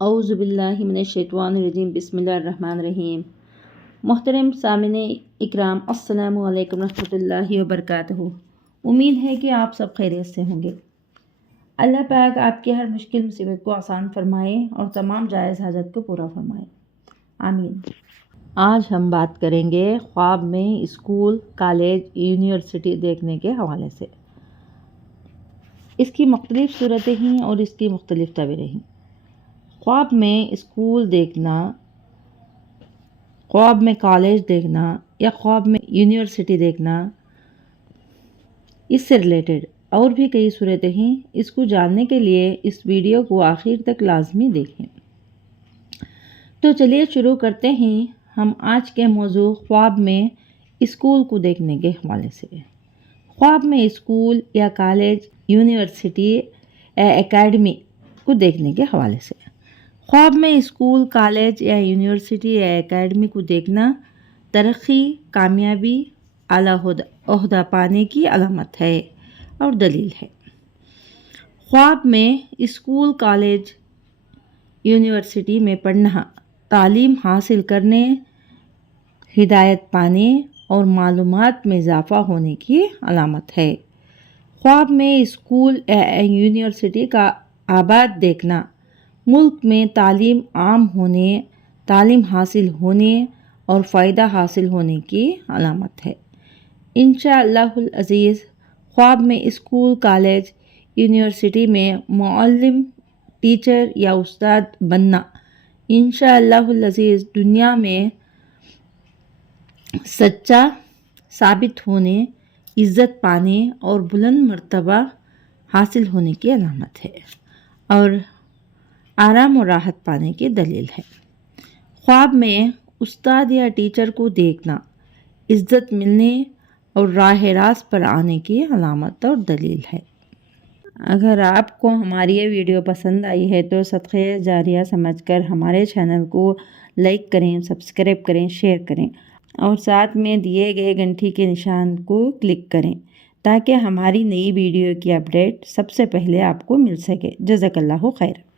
اعوذ باللہ من الشیطان الرجیم، بسم اللہ الرحمن الرحیم۔ محترم سامعین اکرام، السلام علیکم ورحمۃ اللہ وبرکاتہ۔ امید ہے کہ آپ سب خیریت سے ہوں گے۔ اللہ پاک آپ کی ہر مشکل مصیبت کو آسان فرمائے اور تمام جائز حاجت کو پورا فرمائے، آمین۔ آج ہم بات کریں گے خواب میں اسکول، کالج، یونیورسٹی دیکھنے کے حوالے سے۔ اس کی مختلف صورتیں ہیں اور اس کی مختلف تعبیریں ہیں۔ خواب میں اسکول دیکھنا، خواب میں کالج دیکھنا یا خواب میں یونیورسٹی دیکھنا، اس سے ریلیٹڈ اور بھی کئی صورتیں ہیں۔ اس کو جاننے کے لیے اس ویڈیو کو آخر تک لازمی دیکھیں۔ تو چلیے شروع کرتے ہیں ہم آج کے موضوع خواب میں اسکول کو دیکھنے کے حوالے سے۔ خواب میں اسکول یا کالج، یونیورسٹی یا اکیڈمی کو دیکھنے کے حوالے سے۔ خواب میں اسکول، کالج یا یونیورسٹی یا اکیڈمی کو دیکھنا ترقی، کامیابی، اعلیٰ عہدہ پانے کی علامت ہے اور دلیل ہے۔ خواب میں اسکول، کالج، یونیورسٹی میں پڑھنا تعلیم حاصل کرنے، ہدایت پانے اور معلومات میں اضافہ ہونے کی علامت ہے۔ خواب میں اسکول یا یونیورسٹی کا آباد دیکھنا ملک میں تعلیم عام ہونے، تعلیم حاصل ہونے اور فائدہ حاصل ہونے کی علامت ہے۔ انشاءاللہ العزیز خواب میں اسکول، کالج، یونیورسٹی میں معلم، ٹیچر یا استاد بننا انشاءاللہ العزیز دنیا میں سچا ثابت ہونے، عزت پانے اور بلند مرتبہ حاصل ہونے کی علامت ہے اور آرام و راحت پانے کی دلیل ہے۔ خواب میں استاد یا ٹیچر کو دیکھنا عزت ملنے اور راہ راست پر آنے کی علامت اور دلیل ہے۔ اگر آپ کو ہماری یہ ویڈیو پسند آئی ہے تو صدقہ جاریہ سمجھ کر ہمارے چینل کو لائک کریں، سبسکرائب کریں، شیئر کریں اور ساتھ میں دیے گئے گھنٹی کے نشان کو کلک کریں تاکہ ہماری نئی ویڈیو کی اپڈیٹ سب سے پہلے آپ کو مل سکے۔ جزاک اللہ خیر۔